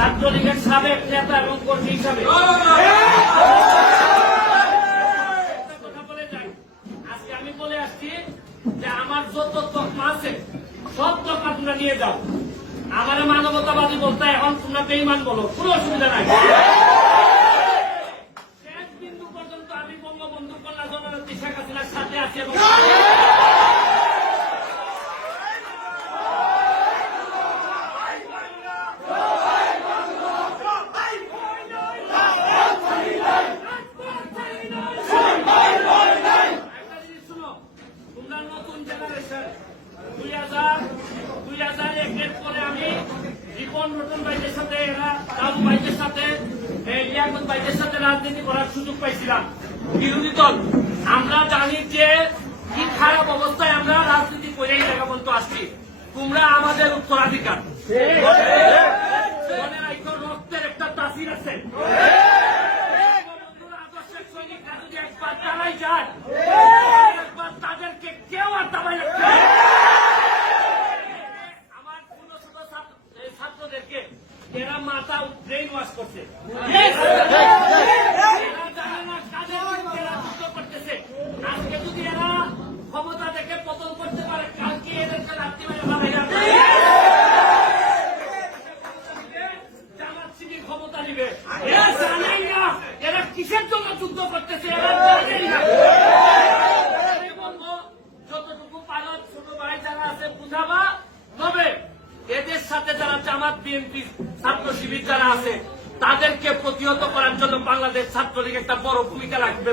ছাত্রলীগের সাবেক নেতা এবং কর্মী হিসাবে। আজকে আমি বলে আসছি যে আমার যত তকমা আছে, সব তকমা তোমরা নিয়ে যাও। আমার মানবতাবাদী বলতে এখন তোমরা বেইমান বলো, কোনো অসুবিধা নাই। শেষ বিন্দু পর্যন্ত আমি বঙ্গবন্ধু কন্যা জননেত্রী শেখ হাসিনার সাথে আছি এবং এই রাজনীতি করার সুযোগ পাইছিলাম। বিরোধী দল, আমরা জানি যে কি খারাপ অবস্থায় আমরা রাজনীতি করেই দেখা পর্যন্ত আসছি। তোমরা আমাদের উত্তরাধিকার। রক্তের একটা তাসির আছে। এরা মাথা ব্রেন ওয়াশ করছে। করতেছে। আজকে যদি এরা ক্ষমতা দেখে পতন করতে পারে কালকে এদেরকে রাত্রি বেলা বাড়াই জামাত শিবির ক্ষমতা নিবে। এরা না এরা কিসের জন্য যুদ্ধ করতেছে? এরা না যতটুকু পারো ছোট ভাই যারা আছে বুঝাবা। সাথে যারা জামাত বিএনপি ছাত্র শিবির যারা আছে, তাদেরকে প্রতিহত করার জন্য বাংলাদেশ ছাত্রলীগ একটা বড় ভূমিকা রাখবে